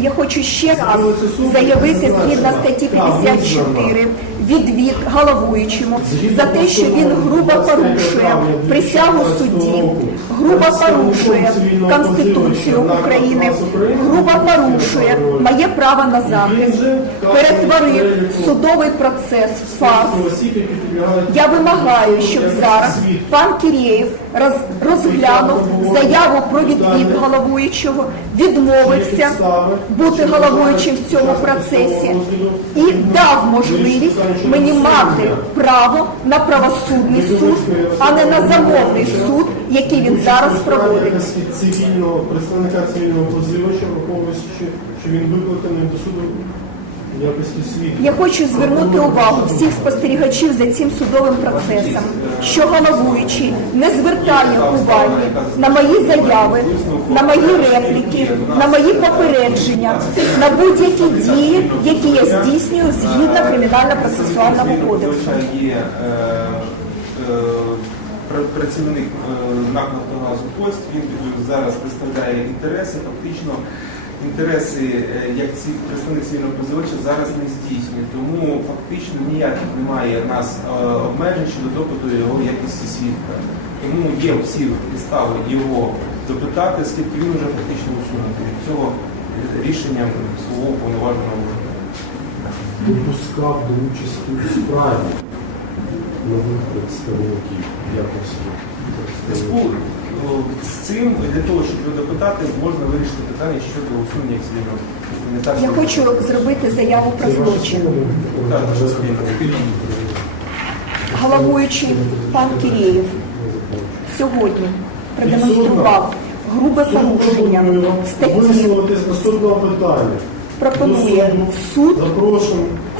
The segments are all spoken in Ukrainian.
Я хочу ще раз заявити згідно статті 54 відвід головуючому за те, що він грубо порушує присягу судді, грубо порушує Конституцію України, грубо порушує моє право на захист, перетворив судовий процес в фарс. Я вимагаю, щоб зараз пан Кірєєв розглянув заяву про відвід головуючого, відмовився бути головуючим в цьому процесі і дав можливість мені мати право на правосудний суд, а не на замовний суд, який він зараз проводить. цивільного представника цивільного позивача, враховуючи, що він викликаний до суду. Я хочу звернути увагу всіх спостерігачів за цим судовим процесом, що головуючий не звертає уваги на мої заяви, на мої репліки, на мої попередження, на будь-які дії, які я здійснюю згідно кримінально-процесуального кодексу. Є е, е, пр- працівник е, НАК «Нафтогазу Польськ», він зараз представляє інтереси, фактично інтереси, е, як ці представник цивільного позивача зараз не здійснює. Тому фактично ніяких немає нас е, обмежень щодо допиту його якості свідка. Тому є всі підстави його допитати, оскільки він вже фактично усунутий від цього рішенням свого повноваженого. Допускав до участі у справі нових представників якості. О, з цим для того, щоб його допитати, можна вирішити питання щодо усунення цивільного Я хочу зробити заяву про злочин. Головуючий пан Кірєєв сьогодні продемонстрував грубе порушення статті Висловитись наступного питання. пропонує суд.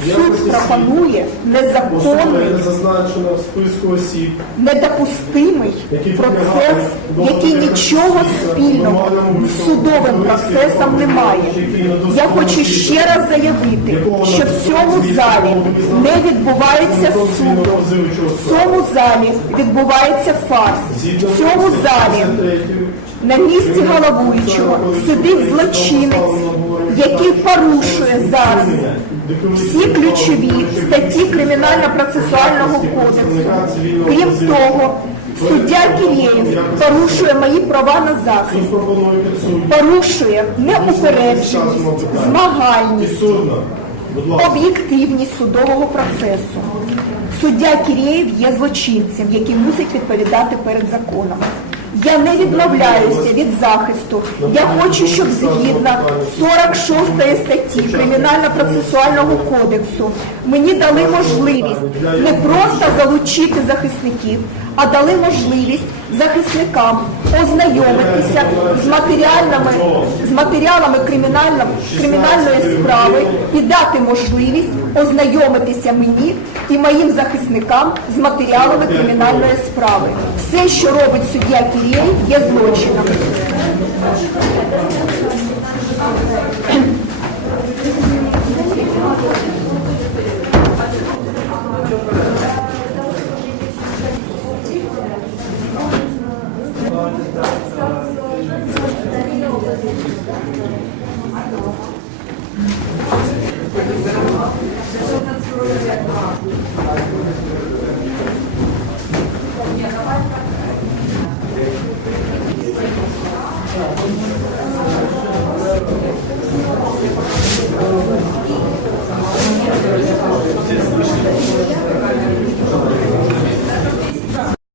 Суд пропонує незаконний, зазначена в списку осіб, недопустимий процес, який нічого спільного з судовим процесом не має. Я хочу ще раз заявити, що в цьому залі не відбувається суду. В цьому залі відбувається фарс. В цьому залі на місці головуючого сидить злочинець, який порушує зараз всі ключові статті кримінально-процесуального кодексу. Крім того, суддя Кірєєв порушує мої права на захист, порушує неупередженість, змагальність, об'єктивність судового процесу. Суддя Кірєєв є злочинцем, який мусить відповідати перед законом. Я не відмовляюся від захисту. Я хочу, щоб згідно 46 статті Кримінально-процесуального кодексу мені дали можливість не просто залучити захисників, а дали можливість захисникам ознайомитися з матеріальними з матеріалами кримінальної справи і дати можливість ознайомитися мені і моїм захисникам з матеріалами кримінальної справи. Все, що робить суддя Кірєєв, є злочином. Thank you.